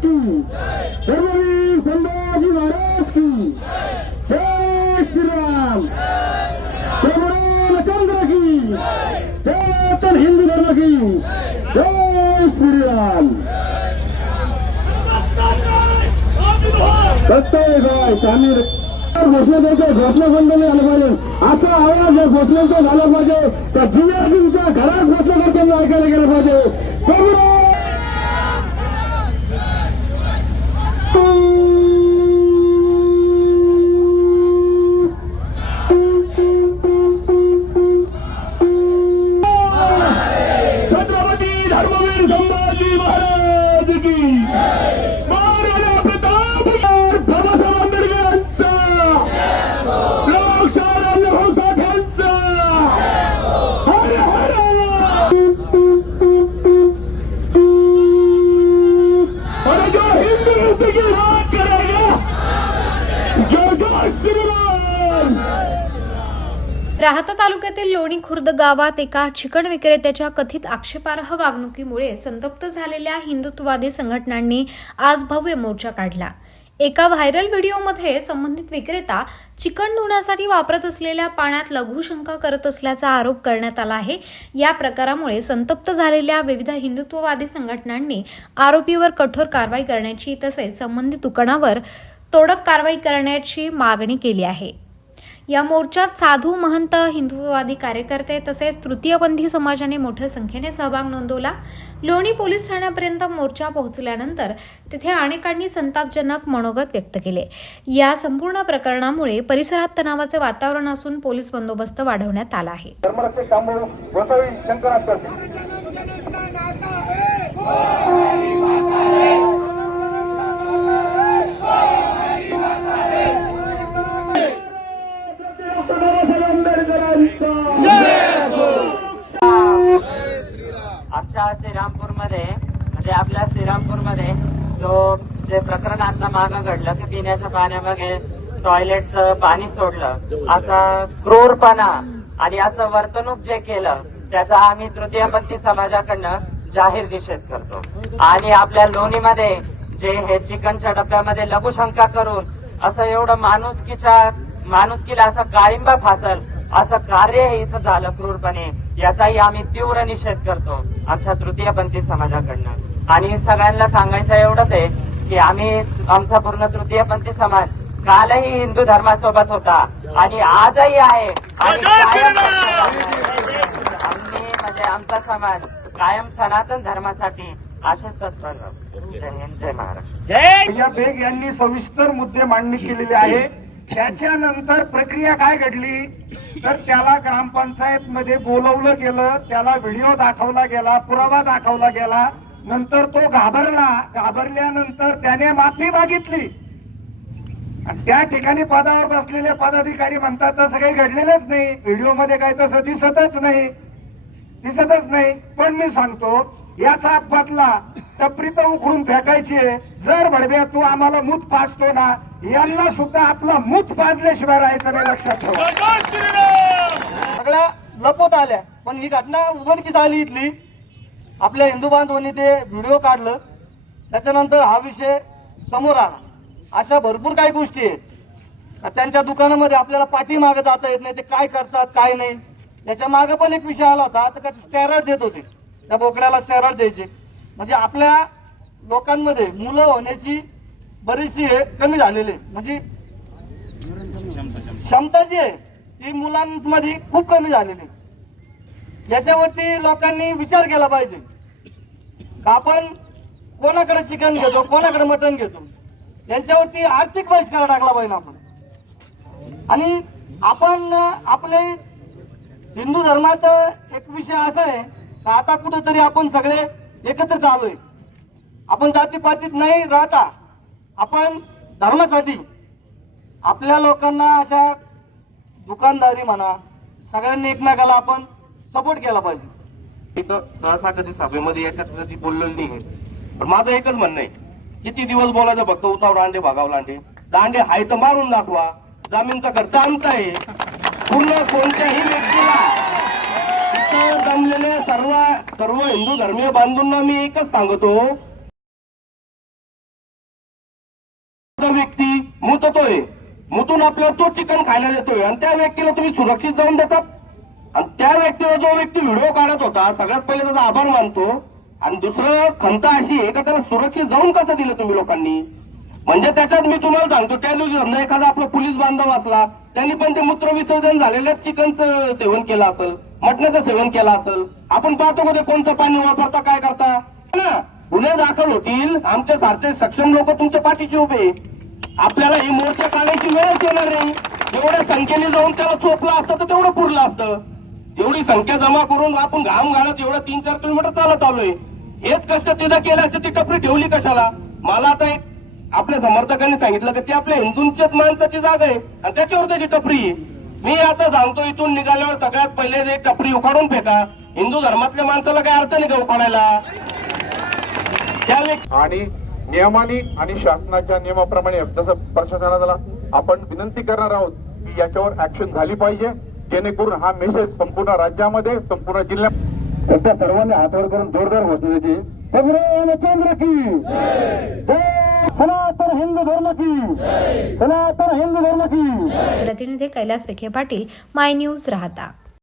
की। धर्मवीर संभाजी महाराज की। जय श्रीराम प्रभू रामचंद्र की। जय तर हिंदू धर्म की। जय श्रीराम प्रत्येक गाय स्वामी घोषणा द्यायच्या घोषणा बंद नाही झालं पाहिजे। असा आवाज या घोषणांचा झाला पाहिजे. त्या जिल्ह्यातूनच्या घरात घोषणा करताना ऐकायला गेलं पाहिजे. राहता तालुक्यातील लोणी खुर्द गावात एका चिकन विक्रेत्याच्या कथित आक्षेपार्ह वागणुकीमुळे संतप्त झालेल्या हिंदुत्ववादी संघटनांनी आज भव्य मोर्चा काढला. एका व्हायरल व्हिडिओमध्ये संबंधित विक्रेता चिकन धुण्यासाठी वापरत असलेल्या पाण्यात लघुशंका करत असल्याचा आरोप करण्यात आला आहे. या प्रकारामुळे संतप्त झालेल्या विविध हिंदुत्ववादी संघटनांनी आरोपीवर कठोर कारवाई करण्याची तसेच संबंधित दुकानावर तोडक कारवाई करण्याची मागणी केली आहे. या मोर्चात साधू महंत हिंदुत्ववादी कार्यकर्ते तसेच तृतीयपंथी समाजाने मोठ्या संख्येने सहभाग नोंदवला. लोणी पोलीस ठाण्यापर्यंत मोर्चा पोहोचल्यानंतर तिथे अनेकांनी संतापजनक मनोगत व्यक्त केले. या संपूर्ण प्रकरणामुळे परिसरात तणावाचे वातावरण असून पोलीस बंदोबस्त वाढवण्यात आला आहे. धर्मरक्षक आमच्या श्रीरामपूरमध्ये म्हणजे आपल्या श्रीरामपूरमध्ये जो जे प्रकरण आता मागं घडलं की पिण्याच्या पाण्यामध्ये टॉयलेटचं पाणी सोडलं असा क्रूरपणा आणि असं वर्तणूक जे केलं त्याचा आम्ही तृतीयपंथी समाजाकडनं जाहीर निषेध करतो. आणि आपल्या लोणीमध्ये जे हे चिकनच्या डब्यामध्ये लघुशंका करून असं एवढं माणुसकीच्या माणुसकीला असं काळिंबा फासल असं कार्य हे इथं झालं क्रूरपणे. याचाही आम्ही तीव्र निषेध करतो आमच्या तृतीयपंथी समाजाकडनं. आणि सगळ्यांना सांगायचं एवढंच आहे की आम्ही आमचा पूर्ण तृतीयपंथी समाज कालही हिंदू धर्मासोबत होता. आणि आजही आहे. आणि म्हणजे आमचा समाज कायम सनातन धर्मासाठी असेच तत्पर राहू. जय हिंद जय महाराष्ट्र. या बेग यांनी सविस्तर मुद्दे मांडणी केलेले आहे. त्याच्यानंतर प्रक्रिया काय घडली? तर त्याला ग्रामपंचायत मध्ये बोलवलं गेलं त्याला व्हिडिओ दाखवला गेला पुरावा दाखवला गेला. नंतर तो घाबरला. घाबरल्यानंतर त्याने माफी मागितली. त्या ठिकाणी पदावर बसलेले पदाधिकारी म्हणतात तसं काही घडलेलंच नाही. व्हिडिओमध्ये काही तसं दिसतच नाही. दिसतच नाही. पण मी सांगतो याचा बदला टपरी तर उखडून फेकायची आहे. जर भडव्या तू आम्हाला मूत पाजतो ना यांना सुद्धा आपला मूत पाजल्याशिवाय राहायचं नाही लक्षात ठेवा. सगळ्या लपवत आल्या. पण ही घटना उघडकीस आली इथली. आपल्या हिंदू बांधवांनी ते व्हिडिओ काढलं. त्याच्यानंतर हा विषय समोर आला. अशा भरपूर काही गोष्टी आहेत. का त्यांच्या दुकानामध्ये आपल्याला पाठी मागे जाता येत नाही ते काय करतात काय नाही. त्याच्यामागे पण एक विषय आला होता. तर स्टॅरॉइड देत होते. त्या बोकड्याला स्टॅरॉइड द्यायचे. म्हणजे आपल्या लोकांमध्ये मुलं होण्याची बरीचशी हे कमी झालेली आहे. म्हणजे क्षमता जी आहे ती मुलांमध्ये खूप कमी झालेली आहे. याच्यावरती लोकांनी विचार केला पाहिजे का आपण कोणाकडे चिकन घेतो कोणाकडे मटण घेतो यांच्यावरती आर्थिक बहिष्कार टाकला पाहिजे आपण आणि आपण आपले हिंदू धर्माचा एक विषय असा आहे आता कुठेतरी आपण सगळे एकत्रित आलोय. आपण जातीपातीत नाही राहता. आपण धर्मासाठी. आपल्या लोकांना अशा दुकानदारी म्हणा सगळ्यांनी एकमेकाला आपण सपोर्ट केला पाहिजे. इथं सहसा कधी सभेमध्ये याच्यात कधी बोललेलं नाही पण माझं एकच म्हणणं आहे किती दिवस बोलायचं फक्त उतावर दांडे भागाव लांडे दांडे हाय तर मारून दाखवा. जामीनचा खर्च आमचा आहे. पूर्ण कोणत्याही व्यक्तीला इथं सर्व सर्व हिंदू धर्मीय बांधूंना मी एकच सांगतो. व्यक्ती मुततोय मुतून आपल्याला तो चिकन खायला देतोय आणि त्या व्यक्तीला तुम्ही सुरक्षित जाऊन देतात. आणि त्या व्यक्तीला जो व्यक्ती व्हिडिओ काढत होता सगळ्यात पहिले त्याचा आभार मानतो. आणि दुसरं खंत अशी आहे का त्याला सुरक्षित जाऊन कसं दिलं तुम्ही लोकांनी? म्हणजे त्याच्यात मी तुम्हाला सांगतो त्या दिवशी समजा एखादा आपला पोलीस बांधव असला त्यांनी पण ते मूत्र विसर्जन झालेल्या चिकनचं सेवन केलं असेल. मटणाचं सेवन केलं असेल. आपण पाहतो कधी कोणतं पाणी वापरता काय करता? ना गुन्हे दाखल होतील. आमच्या सारखे सक्षम लोक तुमच्या पाठीचे उभे आपल्याला ही मोर्चा काढायची वेळच येणार नाही. जेवढ्या संख्येने जाऊन त्याला चोपलं असतं तर तेवढं पुरलं असतं. जेवढी संख्या जमा करून आपण घाम घालत एवढं तीन चार किलोमीटर चालत आलोय. हेच कष्ट तिथं केल्याचं ती टपरी ठेवली कशाला? मला आता एक आपल्या समर्थकांनी सांगितलं की ती आपल्या हिंदूंच्याच माणसाची जागा आहे आणि त्याच्यावर त्याची टपरी आहे. मी आता सांगतो इथून निघाल्यावर सगळ्यात पहिले जे टपरी उखाडून फेका. हिंदू धर्मातल्या माणसाला काय अडचण आहे का उखाडायला? आणि नियमाने आणि शासनाच्या नियमाप्रमाणे जसं प्रशासनाला आपण विनंती करणार आहोत की याच्यावर ऍक्शन झाली पाहिजे जेणेकरून हा मेसेज संपूर्ण राज्यामध्ये संपूर्ण जिल्ह्यात एकदा सर्वांनी हातवर करून जोरदार घोषणा द्यायची. रामचंद्र की जय! सनातन हिंदू धर्म की। सनातन हिंदू धर्म की। प्रतिनिधी कैलास विखे पाटील माय न्यूज राहता।